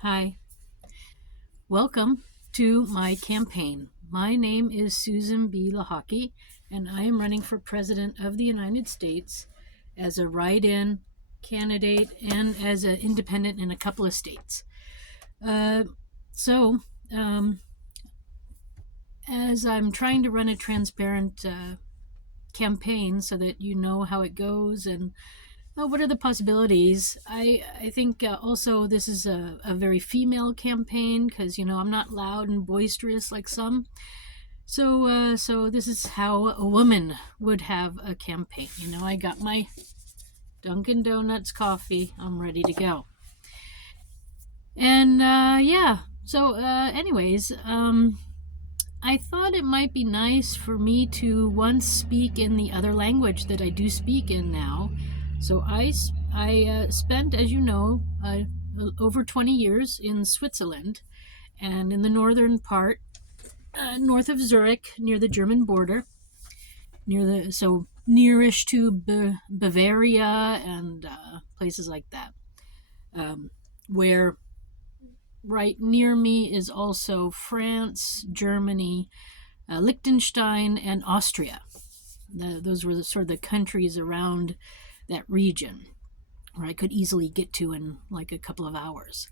Hi, welcome to my campaign. My name is Susan B Lochocki, and I am running for President of the United States as a write-in candidate and as an independent in a couple of states. Uh, so, um, as I'm trying to run a transparent campaign so that you know how it goes and what are the possibilities? I think also this is a very female campaign because I'm not loud and boisterous like some. So this is how a woman would have a campaign. I got my Dunkin' Donuts coffee. I'm ready to go. And yeah. Anyways, I thought it might be nice for me to once speak in the other language that I do speak in now. So I spent, as you know, over 20 years in Switzerland and in the northern part, north of Zurich, near the German border, nearish to Bavaria and places like that, where right near me is also France, Germany, Liechtenstein, and Austria. Those were sort of the countries around that region where I could easily get to in like a couple of hours.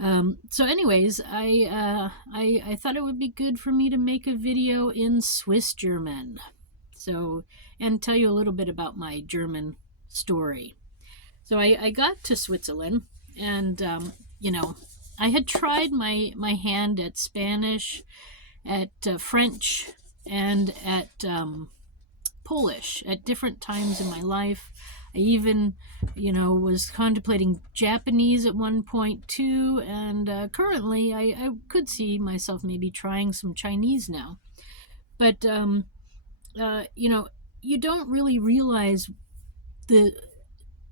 Anyways, I thought it would be good for me to make a video in Swiss German. And tell you a little bit about my German story. So I got to Switzerland, and I had tried my hand at Spanish, at French, and at Polish at different times in my life. I even, was contemplating Japanese at one point too, and currently I could see myself maybe trying some Chinese now. But, you don't really realize the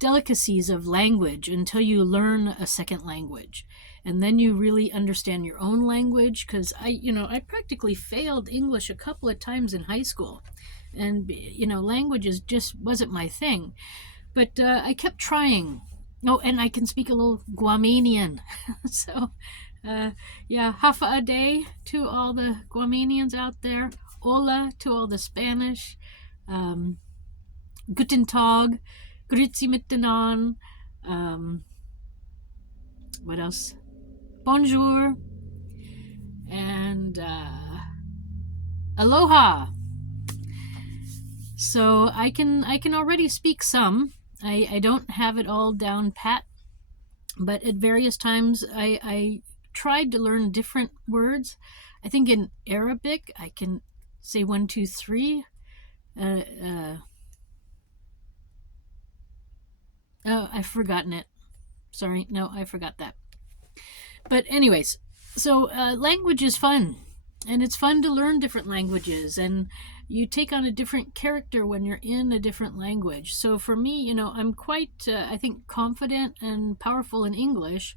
delicacies of language until you learn a second language. And then you really understand your own language, because I practically failed English a couple of times in high school. And, languages just wasn't my thing. But I kept trying. Oh, and I can speak a little Guamanian. so, yeah, hafa a day to all the Guamanians out there. Hola to all the Spanish. Guten Tag. Grüezi miteinander. What else? Bonjour. And aloha. So I can already speak some. I don't have it all down pat, but at various times I tried to learn different words. I think in Arabic I can say 1, 2, 3. Oh, I've forgotten it. Sorry, no, I forgot that. But anyways, so language is fun, and it's fun to learn different languages, and you take on a different character when you're in a different language. So for me, I'm quite, I think, confident and powerful in English,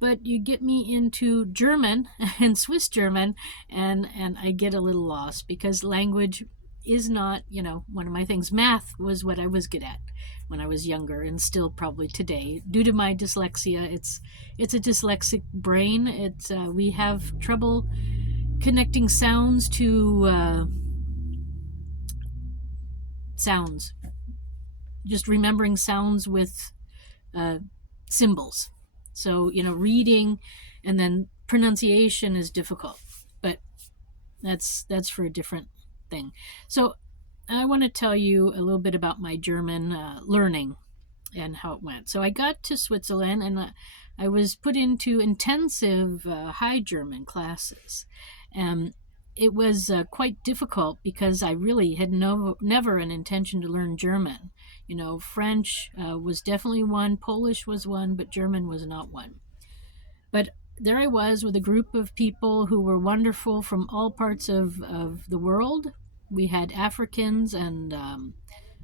but you get me into German and Swiss German, and I get a little lost because language is not, one of my things. Math was what I was good at when I was younger, and still probably today. Due to my dyslexia, it's a dyslexic brain. We have trouble connecting sounds to sounds. Just remembering sounds with symbols. So, reading and then pronunciation is difficult, but that's for a different thing. So I want to tell you a little bit about my German learning and how it went. So I got to Switzerland, and I was put into intensive High German classes. And it was quite difficult because I really had never an intention to learn German. French was definitely one, Polish was one, but German was not one. But there I was with a group of people who were wonderful from all parts of the world. We had Africans and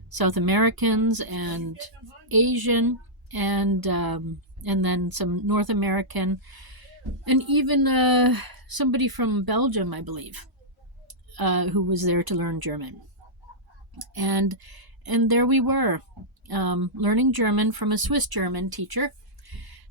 South Americans and Asian and then some North American, and even somebody from Belgium, I believe, who was there to learn German. And there we were, learning German from a Swiss German teacher.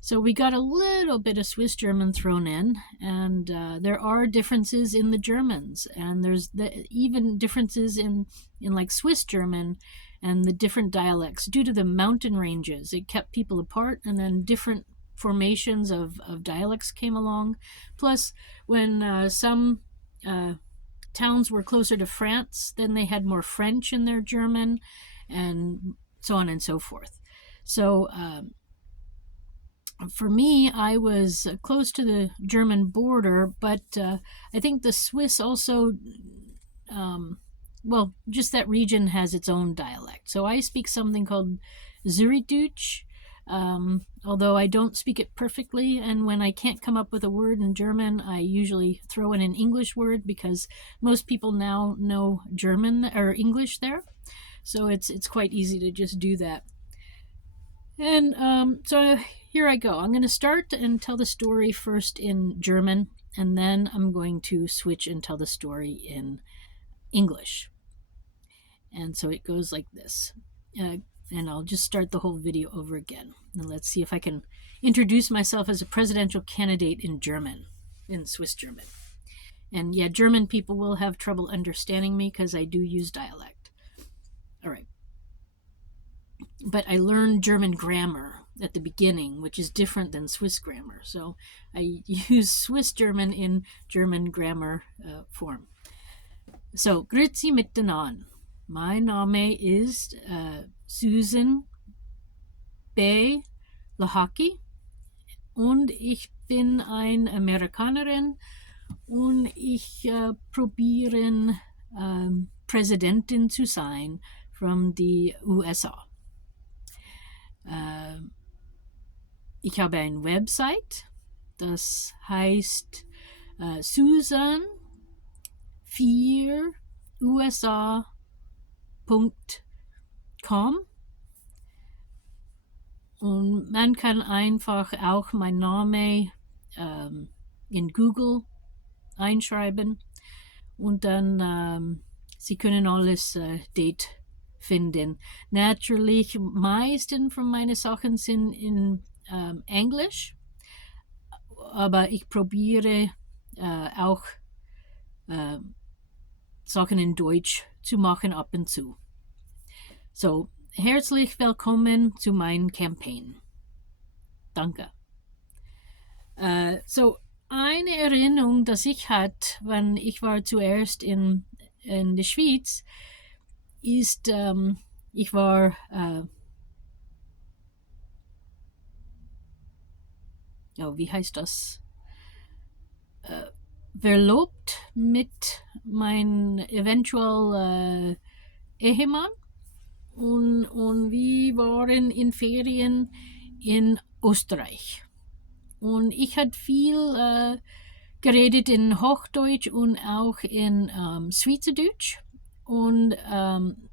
So we got a little bit of Swiss German thrown in, and there are differences in the Germans, and there's even differences in like Swiss German and the different dialects due to the mountain ranges. It kept people apart, and then different formations of dialects came along. Plus, when some towns were closer to France, then they had more French in their German, and so on and so forth. So for me, I was close to the German border, but I think the Swiss also, well, just that region has its own dialect. So I speak something called Zürichdeutsch, although I don't speak it perfectly. And when I can't come up with a word in German, I usually throw in an English word because most people now know German or English there. So it's quite easy to just do that. And so here I go. I'm going to start and tell the story first in German, and then I'm going to switch and tell the story in English. And so it goes like this. And I'll just start the whole video over again. And let's see if I can introduce myself as a presidential candidate in German, in Swiss German. And yeah, German people will have trouble understanding me because I do use dialect. All right. But I learned German grammar at the beginning, which is different than Swiss grammar. So I use Swiss German in German grammar form. So, grüezi miteinander. Mein Name ist Susan B Lochocki und ich bin eine Amerikanerin und ich probiere Präsidentin zu sein von den USA. Ich habe eine Website, das heißt Susan4USA.com und man kann einfach auch meinen Namen in Google einschreiben und dann Sie können alles dort finden. Natürlich, meisten von meinen Sachen sind in Englisch, aber ich probiere auch Sachen in Deutsch zu machen ab und zu. So, herzlich willkommen zu meinem Campaign. Danke. So, eine Erinnerung, dass ich hatte, wenn ich war zuerst in der Schweiz, ist, ich war wie heißt das? Verlobt mit meinem eventuell Ehemann und wir waren in Ferien in Österreich. Und ich hatte viel geredet in Hochdeutsch und auch in Schweizerdeutsch. Und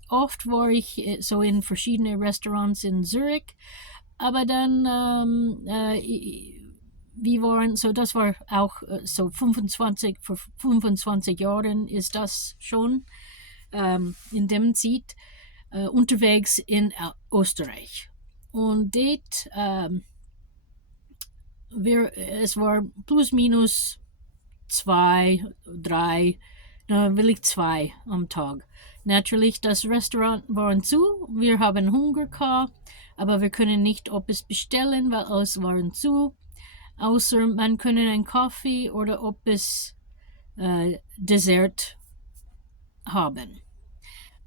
oft war ich so in verschiedene Restaurants in Zürich. Aber dann, wir waren, so das war auch so 25 Jahren ist das schon in dem Zeit unterwegs in Österreich. Und dort, es war plus minus 2, 3, will ich 2 am Tag. Natürlich, das Restaurant war zu, wir haben Hunger gehabt, aber wir können nicht etwas bestellen, weil alles waren zu. Außer man können einen Kaffee oder etwas Dessert haben.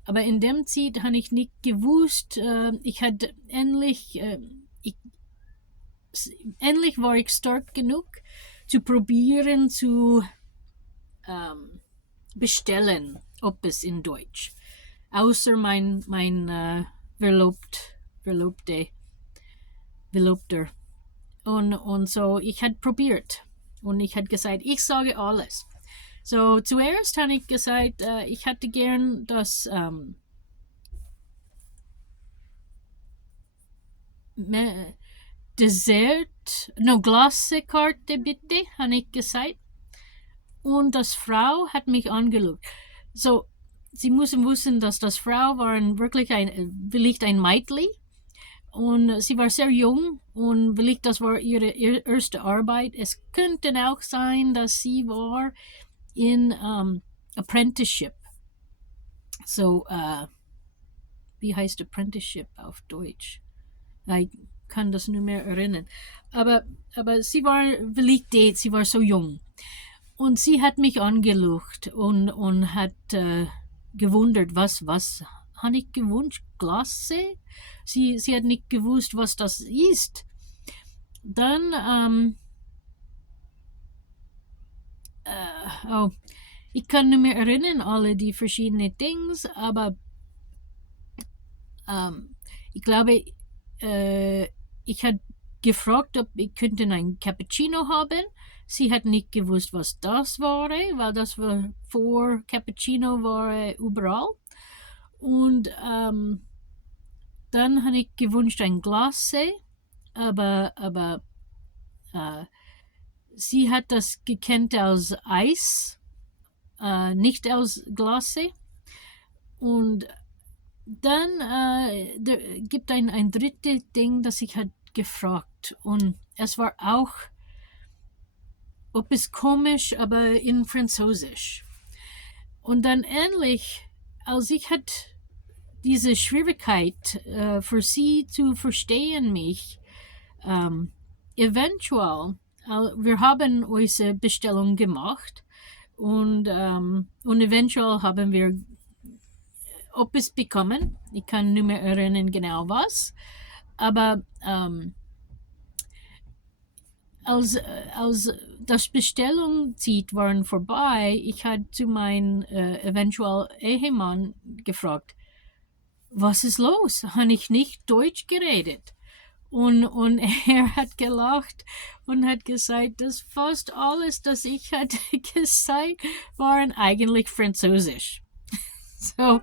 Aber in dem Zeit habe ich nicht gewusst, ich hatte endlich war ich stark genug zu probieren zu bestellen, etwas in Deutsch. Außer mein Verlobter. Und so, ich hatte probiert. Und ich hatte gesagt, ich sage alles. So, zuerst habe ich gesagt, ich hätte gern das Glaskarte bitte, habe ich gesagt. Und das Frau hat mich angeschaut. So, Sie müssen wissen, dass das Frau war wirklich vielleicht ein Mädchen. Und sie war sehr jung und vielleicht das war ihre erste Arbeit. Es könnte auch sein, dass sie war in Apprenticeship. So, wie heißt Apprenticeship auf Deutsch? Ich kann das nicht mehr erinnern. Aber sie war vielleicht dort, sie war so jung. Und sie hat mich angelucht und hat gewundert, was habe ich gewünscht? Glasse? Sie hat nicht gewusst, was das ist. Dann, ich kann nicht mehr erinnern, alle die verschiedenen Dinge, aber ich glaube, ich hatte gefragt, ob ich könnte ein Cappuccino haben. Sie hat nicht gewusst, was das war, weil das war vor Cappuccino war überall. Und dann habe ich gewünscht ein Glas, aber sie hat das gekannt als Eis, nicht als Glas. Und dann gibt ein drittes Ding, das ich hat gefragt. Und es war auch, ob es komisch, aber in Französisch. Und dann endlich, als ich hatte diese Schwierigkeit für sie zu verstehen mich, eventuell, wir haben unsere Bestellung gemacht und eventuell haben wir ob es bekommen. Ich kann nicht mehr erinnern genau was. Aber als das Bestellungszeit waren vorbei, ich hatte zu meinem eventuell Ehemann gefragt, was ist los? Habe ich nicht Deutsch geredet? Und er hat gelacht und hat gesagt, dass fast alles, das ich hatte gesagt, waren eigentlich Französisch. So,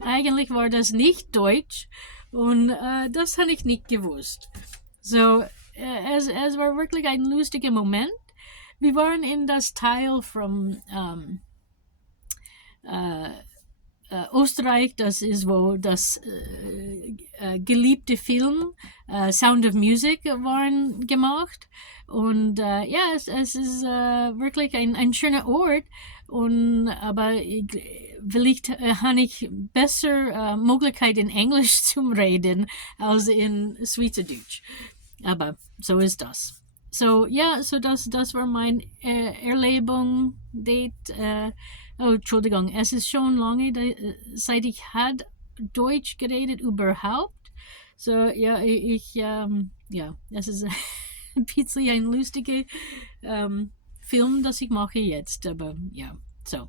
eigentlich war das nicht Deutsch und das habe ich nicht gewusst. So, es war wirklich ein lustiger Moment. Wir waren in das Teil von Österreich, das ist, wo das geliebte Film Sound of Music waren gemacht. Und ja, es ist wirklich ein schöner Ort. Und aber vielleicht habe ich besser Möglichkeit in Englisch zu reden als in Schweizerdeutsch. Aber so ist das. So ja, so das war mein Erlebung dort. Oh, Entschuldigung, es ist schon lange, seit ich hat Deutsch geredet überhaupt. So ja, ja, es ist ein bisschen ein lustiger Film, das ich mache jetzt. Aber ja, so.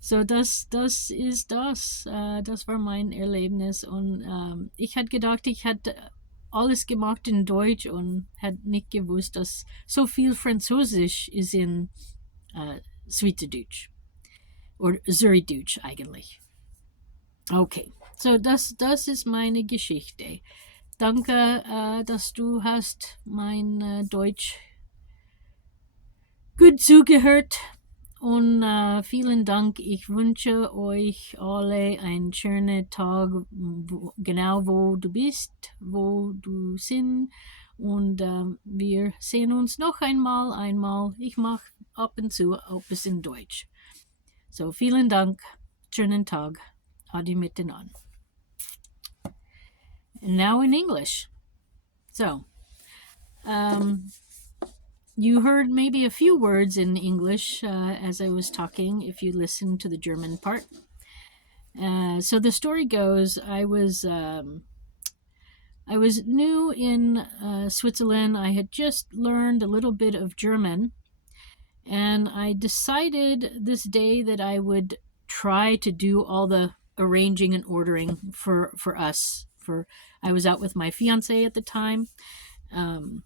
So, das ist das. Das war mein Erlebnis. Und ich hatte gedacht, ich hätte alles gemacht in Deutsch und hätte nicht gewusst, dass so viel Französisch ist in Schweizerdeutsch. Oder Zürichdeutsch eigentlich. Okay, so das ist meine Geschichte. Danke, dass du hast mein Deutsch gut zugehört. Und vielen Dank. Ich wünsche euch alle einen schönen Tag, genau wo du bist, wo du sind. Und wir sehen uns noch einmal. Ich mache ab und zu etwas in Deutsch. So, vielen Dank. Schönen Tag. Adi miteinander. And now in English. So, you heard maybe a few words in English as I was talking, if you listened to the German part. So the story goes, I was new in Switzerland. I had just learned a little bit of German, and I decided this day that I would try to do all the arranging and ordering for us. I was out with my fiance at the time, and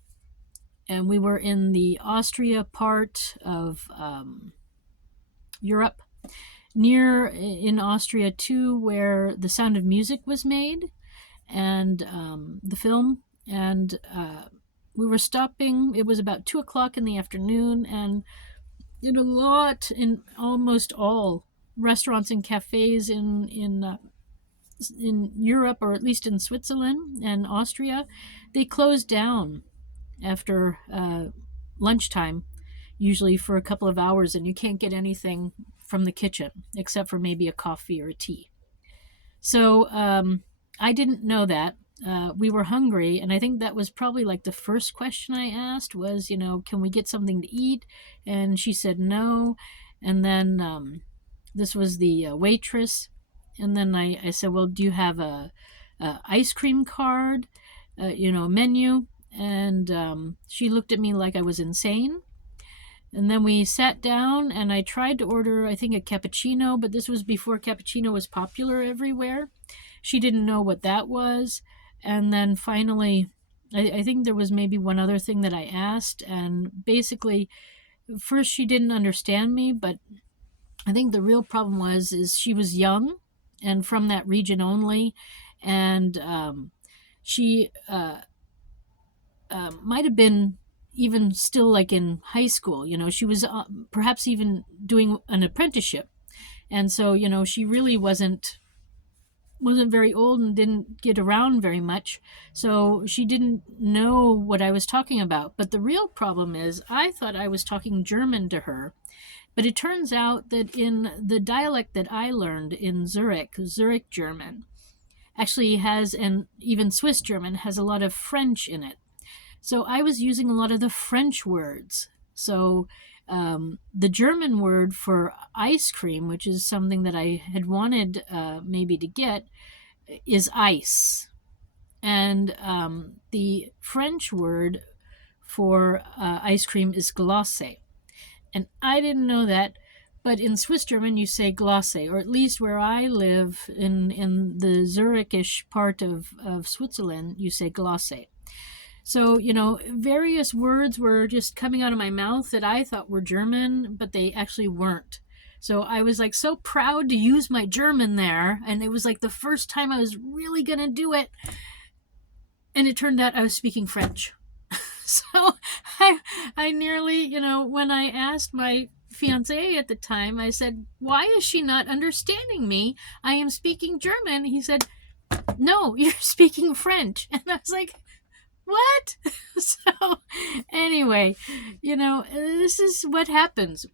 we were in the Austria part of Europe, near in Austria too, where The Sound of Music was made, and the film. And we were stopping. It was about 2:00 in the afternoon, and in almost all restaurants and cafes in in Europe, or at least in Switzerland and Austria, they close down after lunchtime, usually for a couple of hours, and you can't get anything from the kitchen except for maybe a coffee or a tea. So I didn't know that. We were hungry, and I think that was probably like the first question I asked was, can we get something to eat? And she said no. And then this was the waitress. And then I said, well, do you have a ice cream card, menu? And she looked at me like I was insane. And then we sat down, and I tried to order, I think, a cappuccino, but this was before cappuccino was popular everywhere. She didn't know what that was. And then finally, I think there was maybe one other thing that I asked. And basically, first she didn't understand me, but I think the real problem is she was young and from that region only. And she might have been even still like in high school. She was perhaps even doing an apprenticeship. And so, she really wasn't very old and didn't get around very much. So she didn't know what I was talking about. But the real problem is I thought I was talking German to her. But it turns out that in the dialect that I learned in Zurich German actually has, and even Swiss German has a lot of French in it. So I was using a lot of the French words. So the German word for ice cream, which is something that I had wanted maybe to get, is ice. And the French word for ice cream is glace. And I didn't know that, but in Swiss German you say glace, or at least where I live in the Zurichish part of Switzerland, you say glace. So, various words were just coming out of my mouth that I thought were German, but they actually weren't. So I was like so proud to use my German there, and it was like the first time I was really going to do it. And it turned out I was speaking French. So I nearly, when I asked my fiancé at the time, I said, why is she not understanding me? I am speaking German. He said, no, you're speaking French. And I was like, what? So anyway, this is what happens.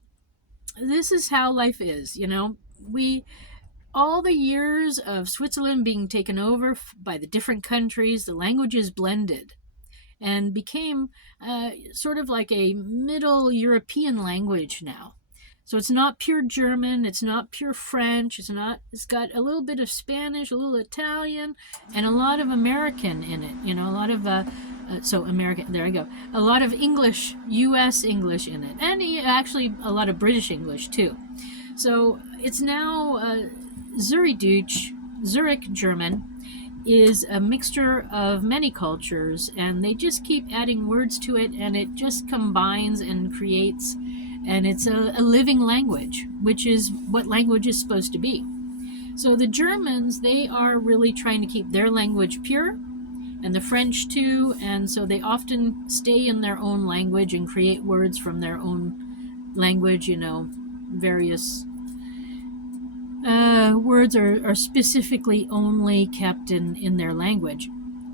This is how life is. All the years of Switzerland being taken over by the different countries, the languages blended and became sort of like a middle European language now. So it's not pure German, it's not pure French, it's got a little bit of Spanish, a little Italian, and a lot of American in it, a lot of, American, there I go, a lot of English, U.S. English in it, and actually a lot of British English too. So it's now Zurich German is a mixture of many cultures, and they just keep adding words to it, and it just combines and creates, and it's a living language, which is what language is supposed to be. So the Germans, they are really trying to keep their language pure, and the French too, and so they often stay in their own language and create words from their own language, various words are specifically only kept in their language.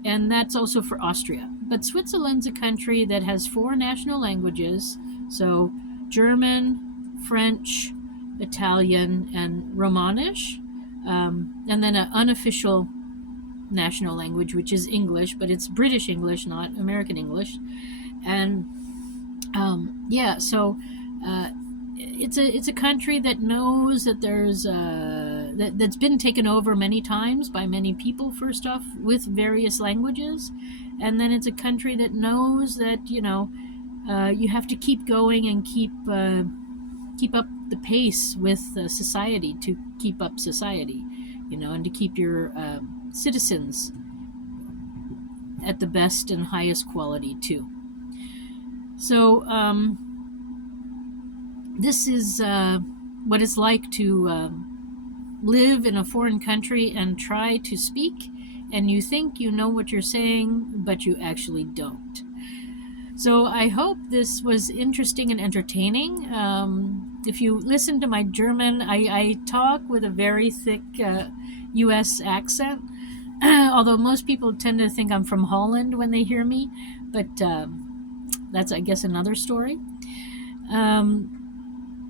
And that's also for Austria. But Switzerland's a country that has 4 national languages, so German, French, Italian, and Romanish, and then an unofficial national language, which is English, but it's British English, not American English. And so it's a country that knows that there's that's been taken over many times by many people, first off, with various languages, and then it's a country that knows that you have to keep going and keep up the pace with society to keep up society, and to keep your citizens at the best and highest quality too. So this is what it's like to live in a foreign country and try to speak, and you think you know what you're saying, but you actually don't. So I hope this was interesting and entertaining. if you listen to my German, I talk with a very thick U.S. accent. Although most people tend to think I'm from Holland when they hear me, but that's, I guess, another story.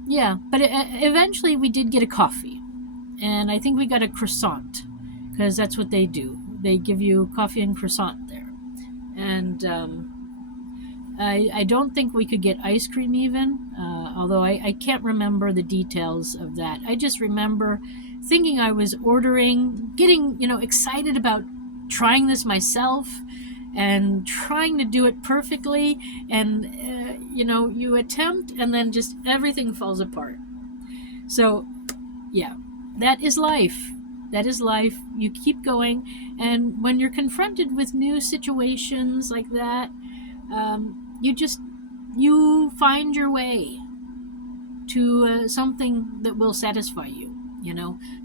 Yeah, but eventually we did get a coffee, and I think we got a croissant because that's what they do. They give you coffee and croissant there, and I don't think we could get ice cream even, although I can't remember the details of that. I just remember thinking I was ordering, getting, excited about trying this myself and trying to do it perfectly. And, you attempt and then just everything falls apart. So, yeah, that is life. That is life. You keep going. And when you're confronted with new situations like that, you find your way to something that will satisfy you.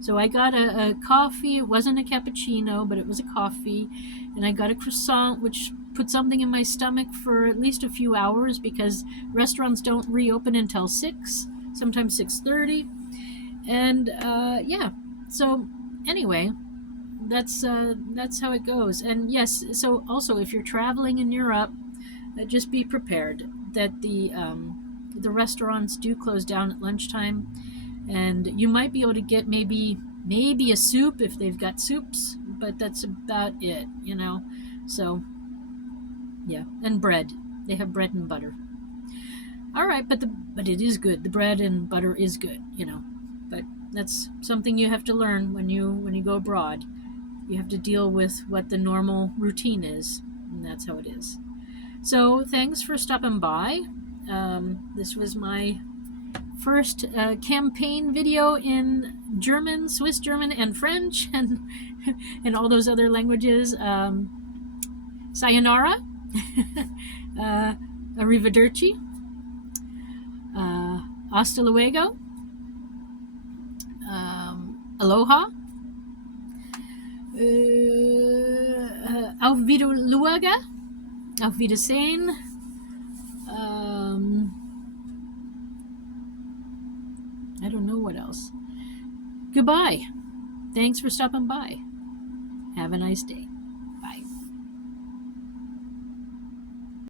So I got a coffee. It wasn't a cappuccino, but it was a coffee. And I got a croissant, which put something in my stomach for at least a few hours because restaurants don't reopen until 6, sometimes 6:30. And yeah, so anyway, that's how it goes. And yes, so also if you're traveling in Europe, just be prepared that the restaurants do close down at lunchtime, and you might be able to get maybe a soup if they've got soups, but that's about it. So yeah, and bread. They have bread and butter. All right, but it is good. The bread and butter is good. But that's something you have to learn when you go abroad. You have to deal with what the normal routine is, and that's how it is. So thanks for stopping by. This was my first campaign video in German, Swiss German, and French, and all those other languages. Sayonara, arrivederci, hasta luego, aloha, auf Wiedersehen. Auf Wiedersehen. I don't know what else. Goodbye. Thanks for stopping by. Have a nice day.